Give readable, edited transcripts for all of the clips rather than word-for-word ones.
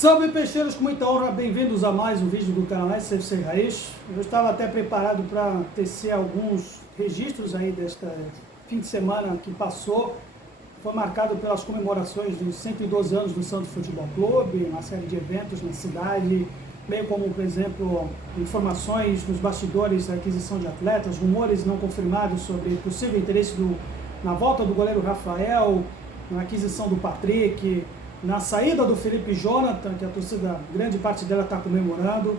Salve peixeiros, com muita honra, bem-vindos a mais um vídeo do canal SFC Raiz. Eu estava até preparado para tecer alguns registros aí desta fim de semana que passou. Foi marcado pelas comemorações dos 112 anos do Santos Futebol Clube, uma série de eventos na cidade, bem como, por exemplo, informações nos bastidores da aquisição de atletas, rumores não confirmados sobre possível interesse na volta do goleiro Rafael, na aquisição do Patrick, na saída do Felipe Jonathan, que a torcida, grande parte dela está comemorando.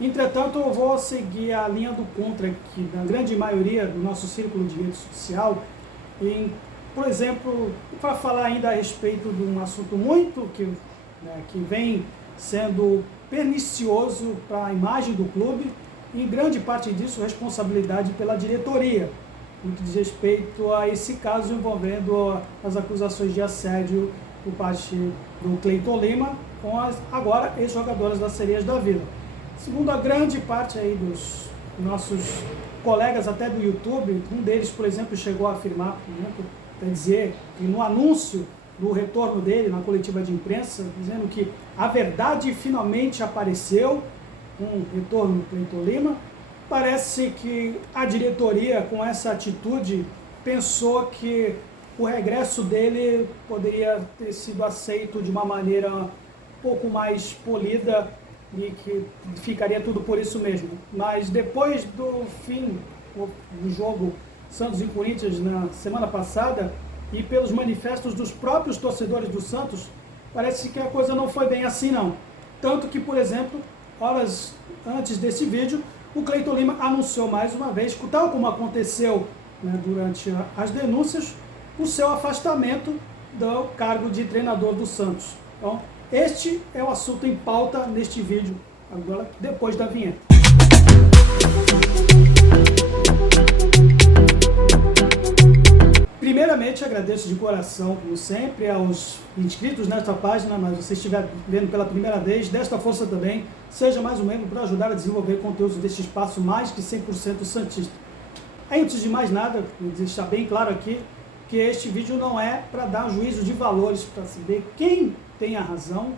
Entretanto, eu vou seguir a linha do contra, que na grande maioria do nosso círculo de rede social, por exemplo, para falar ainda a respeito de um assunto que vem sendo pernicioso para a imagem do clube, e em grande parte disso responsabilidade pela diretoria, no que diz respeito a esse caso envolvendo as acusações de assédio por parte do Cleiton Lima com as agora ex-jogadoras das Sereias da Vila. Segundo a grande parte aí dos nossos colegas até do YouTube, um deles, por exemplo, chegou a afirmar, quer dizer, que no anúncio do retorno dele na coletiva de imprensa, dizendo que a verdade finalmente apareceu com o retorno do Cleiton Lima. Parece que a diretoria, com essa atitude, pensou que o regresso dele poderia ter sido aceito de uma maneira um pouco mais polida e que ficaria tudo por isso mesmo. Mas depois do fim do jogo Santos e Corinthians na semana passada e pelos manifestos dos próprios torcedores do Santos, parece que a coisa não foi bem assim não. Tanto que, por exemplo, horas antes desse vídeo, o Cleiton Lima anunciou mais uma vez, tal como aconteceu durante as denúncias, o seu afastamento do cargo de treinador do Santos. Então, este é o assunto em pauta neste vídeo, agora depois da vinheta. Primeiramente, agradeço de coração, como sempre, aos inscritos nesta página, mas se estiver vendo pela primeira vez, desta força também, seja mais um membro para ajudar a desenvolver conteúdos deste espaço mais que 100% santista. Antes de mais nada, deixar bem claro aqui, que este vídeo não é para dar juízo de valores, para saber quem tem a razão,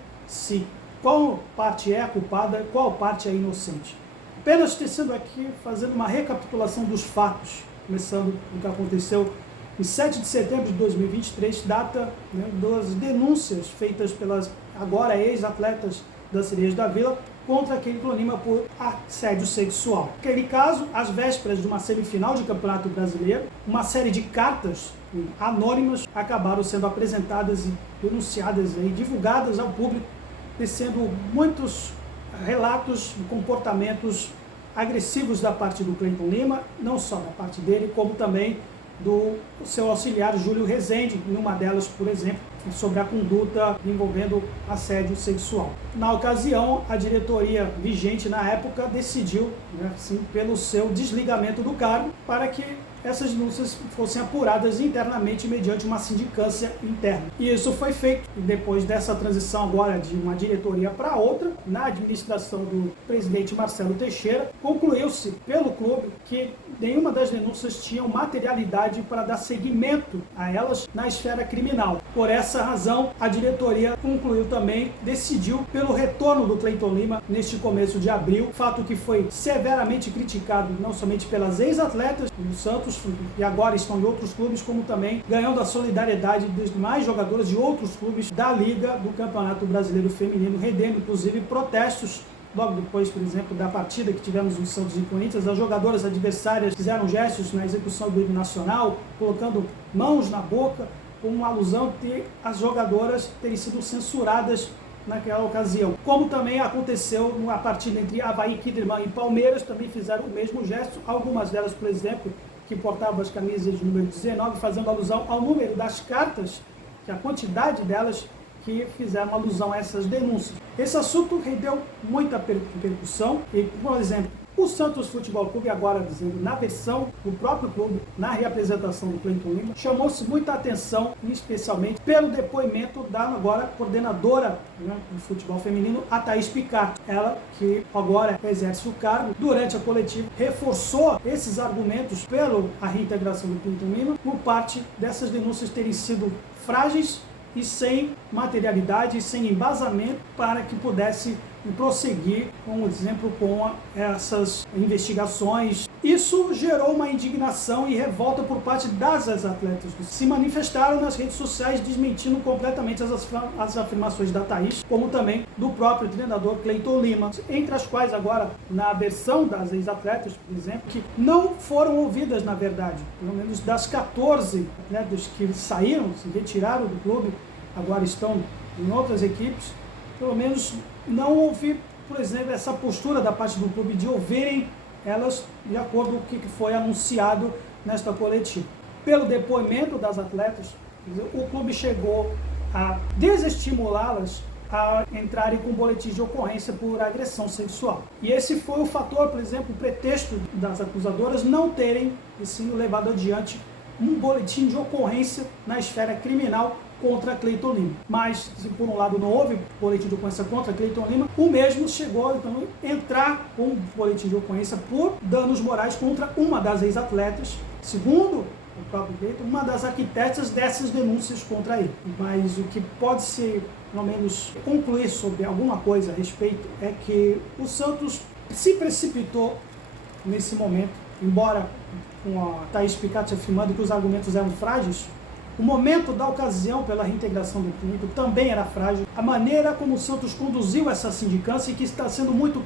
qual parte é a culpada, qual parte é inocente. Apenas tecendo aqui, fazendo uma recapitulação dos fatos, começando com o que aconteceu em 7 de setembro de 2023, data das denúncias feitas pelas agora ex-atletas das Sereias da Vila contra Cleiton Lima por assédio sexual. Naquele caso, às vésperas de uma semifinal de Campeonato Brasileiro, uma série de cartas anônimas acabaram sendo apresentadas e denunciadas e divulgadas ao público, tecendo muitos relatos de comportamentos agressivos da parte do Cleiton Lima, não só da parte dele, como também do seu auxiliar Júlio Rezende, em uma delas, por exemplo, sobre a conduta envolvendo assédio sexual. Na ocasião, a diretoria vigente na época decidiu, pelo seu desligamento do cargo, para que essas denúncias fossem apuradas internamente mediante uma sindicância interna. E isso foi feito. E depois dessa transição agora de uma diretoria para outra, na administração do presidente Marcelo Teixeira, concluiu-se pelo clube que nenhuma das denúncias tinha materialidade para dar seguimento a elas na esfera criminal. Por essa razão, a diretoria concluiu também, decidiu pelo retorno do Cleiton Lima neste começo de abril, fato que foi severamente criticado não somente pelas ex-atletas do Santos, e agora estão em outros clubes, como também ganhando a solidariedade dos demais jogadores de outros clubes da Liga do Campeonato Brasileiro Feminino, rendendo inclusive protestos. Logo depois, por exemplo, da partida que tivemos no Santos e Corinthians, as jogadoras adversárias fizeram gestos na execução do hino nacional, colocando mãos na boca, com uma alusão de as jogadoras terem sido censuradas naquela ocasião. Como também aconteceu numa partida entre Avaí, Kinderman e Palmeiras, também fizeram o mesmo gesto, algumas delas, por exemplo, que portavam as camisas de número 19, fazendo alusão ao número das cartas, que a quantidade delas que fizeram alusão a essas denúncias. Esse assunto rendeu muita repercussão e, por exemplo, o Santos Futebol Clube, agora dizendo na versão do próprio clube, na reapresentação do Cleiton Lima, chamou-se muita atenção, especialmente pelo depoimento da agora coordenadora do futebol feminino, a Thaís Picard. Ela, que agora exerce o cargo, durante a coletiva, reforçou esses argumentos pela reintegração do Cleiton Lima, por parte dessas denúncias terem sido frágeis e sem materialidade e sem embasamento para que pudesse prosseguir, por exemplo, com essas investigações. Isso gerou uma indignação e revolta por parte das atletas que se manifestaram nas redes sociais desmentindo completamente as afirmações da Thaís, como também do próprio treinador Cleiton Lima, entre as quais agora, na versão das ex-atletas, por exemplo, que não foram ouvidas na verdade, pelo menos das 14 atletas que saíram, se retiraram do clube, agora estão em outras equipes, pelo menos não houve, por exemplo, essa postura da parte do clube de ouvirem elas de acordo com o que foi anunciado nesta coletiva. Pelo depoimento das atletas, o clube chegou a desestimulá-las a entrarem com boletim de ocorrência por agressão sexual. E esse foi o fator, por exemplo, o pretexto das acusadoras não terem sim levado adiante um boletim de ocorrência na esfera criminal contra Cleiton Lima. Mas, se por um lado não houve boletim de ocorrência contra Cleiton Lima, o mesmo chegou então a entrar com um boletim de ocorrência por danos morais contra uma das ex-atletas, segundo o próprio Cleiton, uma das arquitetas dessas denúncias contra ele. Mas o que pode ser, pelo menos, concluir sobre alguma coisa a respeito é que o Santos se precipitou nesse momento, embora com a Thaís Picatti afirmando que os argumentos eram frágeis. O momento da ocasião pela reintegração do Cleiton também era frágil. A maneira como o Santos conduziu essa sindicância e que está sendo muito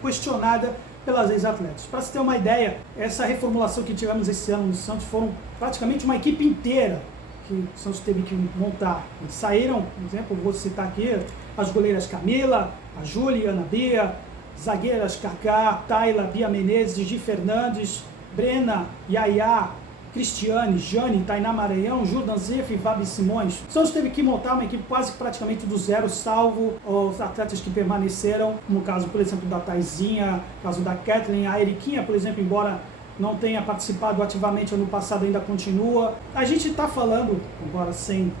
questionada pelas ex-atletas. Para se ter uma ideia, essa reformulação que tivemos esse ano no Santos foram praticamente uma equipe inteira que o Santos teve que montar. E saíram, por exemplo, vou citar aqui, as goleiras Camila, a Júlia, Ana Bia, zagueiras Kaká, Tayla, Bia Menezes, Gi Fernandes, Brena, Yaya, Cristiane, Jane, Tainá Maranhão, Jordan Zeff e Fabi Simões. O Santos teve que montar uma equipe quase praticamente do zero, salvo os atletas que permaneceram, no caso, por exemplo, da Taizinha, no caso da Kathleen, a Eriquinha, por exemplo, embora não tenha participado ativamente ano passado, ainda continua. A gente está falando, agora sendo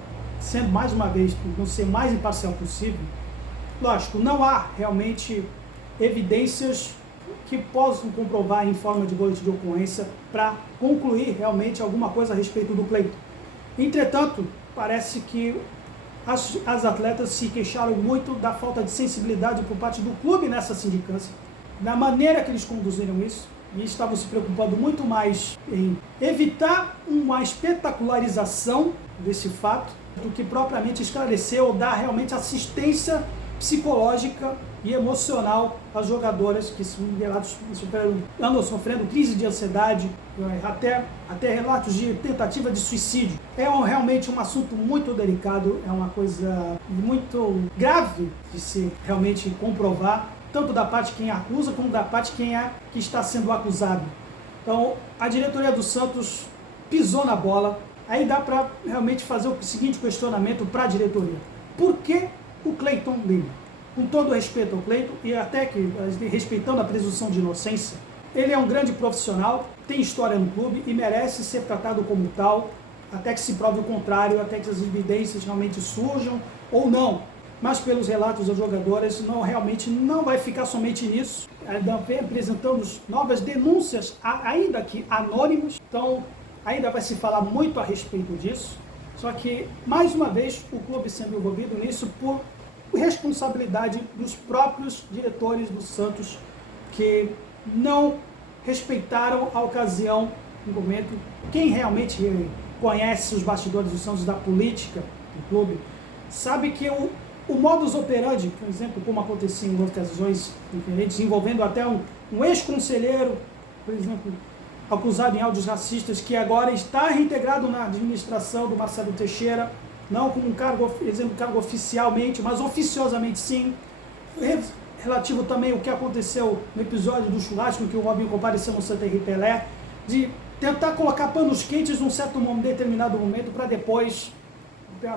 mais uma vez, não ser mais imparcial possível, lógico, não há realmente evidências que possam comprovar em forma de boletim de ocorrência para concluir realmente alguma coisa a respeito do Cleiton. Entretanto, parece que as atletas se queixaram muito da falta de sensibilidade por parte do clube nessa sindicância, na maneira que eles conduziram isso, e estavam se preocupando muito mais em evitar uma espetacularização desse fato do que propriamente esclarecer ou dar realmente assistência psicológica e emocional às jogadoras que andam sofrendo crise de ansiedade, até relatos de tentativa de suicídio. É realmente um assunto muito delicado, é uma coisa muito grave de se realmente comprovar, tanto da parte quem acusa, como da parte que está sendo acusado. Então, a diretoria do Santos pisou na bola. Aí dá para realmente fazer o seguinte questionamento para a diretoria. Por que o Cleiton Lima? Com todo respeito ao Cleiton, e até que respeitando a presunção de inocência, ele é um grande profissional, tem história no clube e merece ser tratado como tal, até que se prove o contrário, até que as evidências realmente surjam ou não. Mas pelos relatos das jogadoras, realmente não vai ficar somente nisso. Apresentamos novas denúncias, ainda que anônimas, então ainda vai se falar muito a respeito disso. Só que, mais uma vez, o clube sendo envolvido nisso por responsabilidade dos próprios diretores do Santos, que não respeitaram a ocasião no momento. Quem realmente conhece os bastidores do Santos, da política do clube, sabe que o modus operandi, por exemplo, como acontecia em ocasiões diferentes, envolvendo até um ex-conselheiro, por exemplo, acusado em áudios racistas, que agora está reintegrado na administração do Marcelo Teixeira, não como um cargo oficialmente, mas oficiosamente sim. Relativo também ao que aconteceu no episódio do churrasco, que o Robinho compareceu no Santa Henrique Pelé, de tentar colocar panos quentes num determinado momento para depois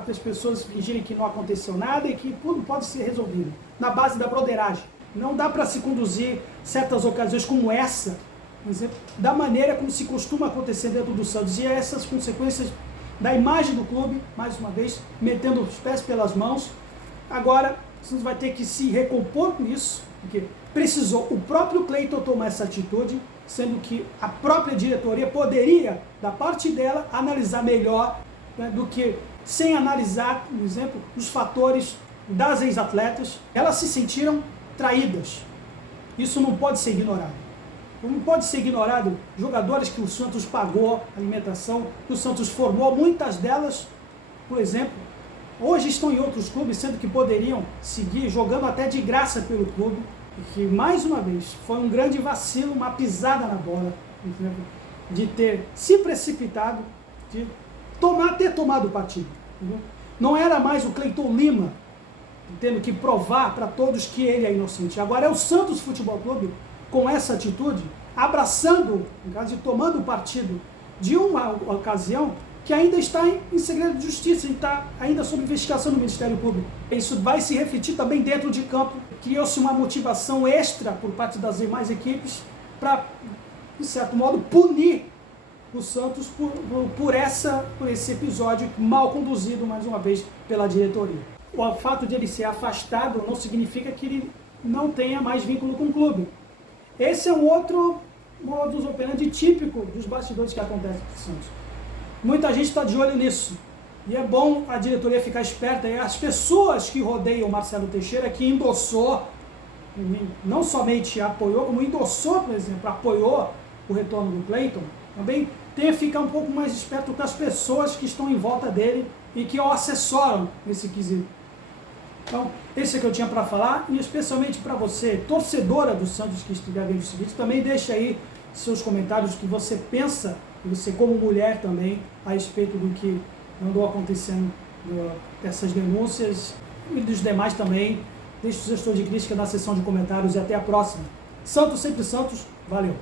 as pessoas fingirem que não aconteceu nada e que tudo pode ser resolvido na base da broderagem. Não dá para se conduzir certas ocasiões como essa, por exemplo, da maneira como se costuma acontecer dentro do Santos, e essas consequências da imagem do clube, mais uma vez, metendo os pés pelas mãos. Agora, o Santos vai ter que se recompor com isso, porque precisou o próprio Cleiton tomar essa atitude, sendo que a própria diretoria poderia, da parte dela, analisar melhor, né, do que sem analisar, por exemplo, os fatores das ex-atletas. Elas se sentiram traídas. Isso não pode ser ignorado. Não pode ser ignorado jogadoras que o Santos pagou alimentação, que o Santos formou, muitas delas, por exemplo, hoje estão em outros clubes, sendo que poderiam seguir jogando até de graça pelo clube, e que, mais uma vez, foi um grande vacilo, uma pisada na bola, entendeu? De ter se precipitado, de ter tomado o partido. Entendeu? Não era mais o Cleiton Lima tendo que provar para todos que ele é inocente. Agora é o Santos Futebol Clube, com essa atitude, abraçando, no caso de tomando o partido de uma ocasião que ainda está em segredo de justiça e está ainda sob investigação no Ministério Público. Isso vai se refletir também dentro de campo. Criou-se uma motivação extra por parte das demais equipes para, de certo modo, punir o Santos por esse episódio mal conduzido, mais uma vez, pela diretoria. O fato de ele ser afastado não significa que ele não tenha mais vínculo com o clube. Esse é um outro modus operandi típico dos bastidores que acontecem com o Santos. Muita gente está de olho nisso. E é bom a diretoria ficar esperta. E as pessoas que rodeiam o Marcelo Teixeira, que endossou, não somente apoiou, como endossou, por exemplo, apoiou o retorno do Cleiton, também tem que ficar um pouco mais esperto com as pessoas que estão em volta dele e que o assessoram nesse quesito. Então, esse é o que eu tinha para falar, e especialmente para você, torcedora do Santos, que estiver vendo esse vídeo, também deixa aí seus comentários, o que você pensa, você como mulher também, a respeito do que andou acontecendo, dessas denúncias, e dos demais também. Deixe o gestor de crítica na seção de comentários e até a próxima. Santos sempre Santos, valeu!